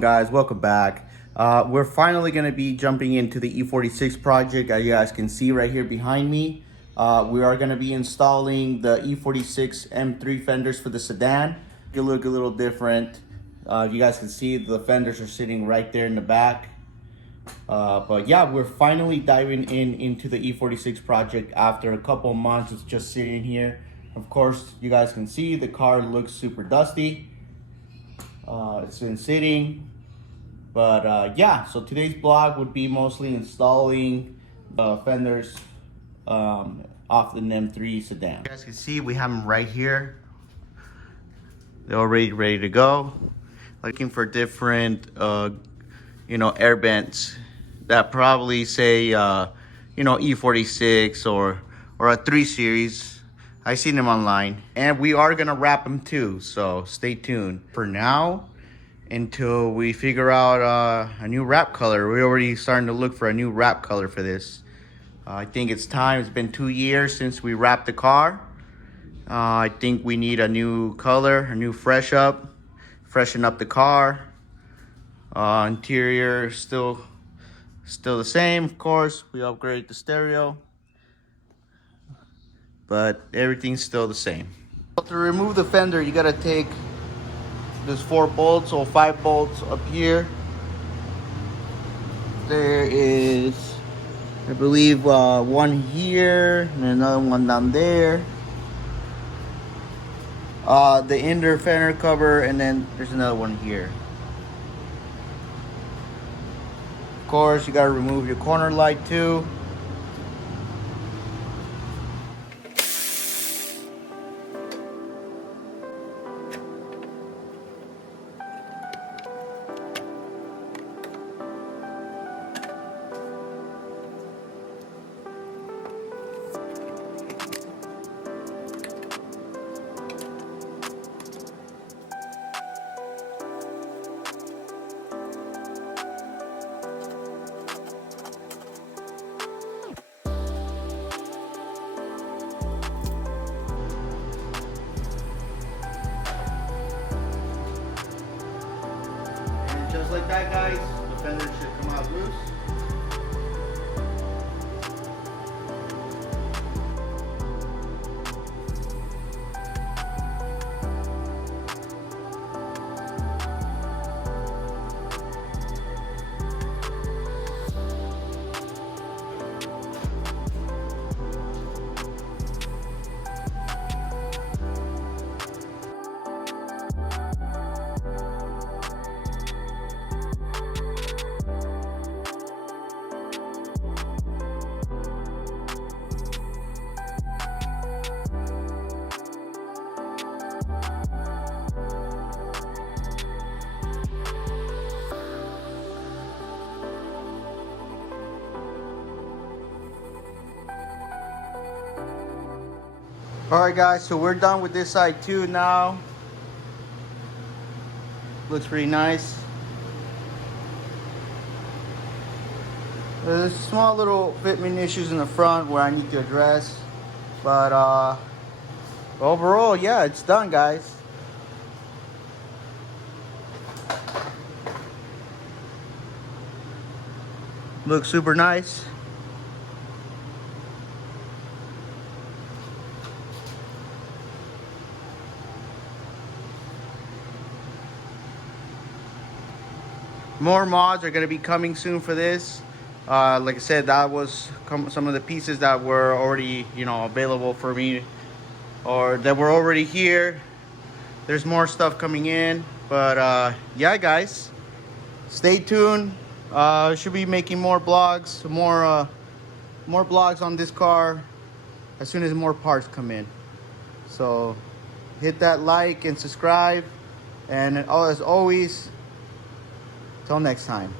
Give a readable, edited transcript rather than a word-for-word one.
going, guys? Welcome back. We're finally going to be jumping into the E46 project. As you guys can see right here behind me, we are going to be installing the E46 M3 fenders for the sedan. They look a little different. You guys can see the fenders are sitting right there in the back. But yeah, we're finally diving into the E46 project after a couple months of just sitting here. Of course, you guys can see the car looks super dusty. It's been sitting, but yeah, so today's vlog would be mostly installing the fenders off the M3 sedan. You guys can see we have them right here. They're already ready to go. Looking for different air vents that probably say E46 or a 3 series. I seen them online, and we are gonna wrap them too, so stay tuned. For now, until we figure out a new wrap color, we're already starting to look for a new wrap color for this. I think it's time. It's been 2 years since we wrapped the car. I think we need a new color, a new freshen up the car. Interior still the same, of course. We upgraded the stereo, but everything's still the same. To remove the fender, you gotta take this 4 bolts or 5 bolts up here. There is, I believe, one here and another one down there. The inner fender cover, and then there's another one here. Of course, you gotta remove your corner light too. Just like that, guys, the fender should come out loose. Alright guys, so we're done with this side too now. Looks pretty nice. There's small little fitment issues in the front where I need to address. But overall, yeah, it's done, guys. Looks super nice. More mods are going to be coming soon for this. Like I said, that was some of the pieces that were already, available for me, or that were already here. There's more stuff coming in, but yeah, guys, stay tuned. Should be making more blogs, more blogs on this car as soon as more parts come in. So hit that like and subscribe, and as always, till next time.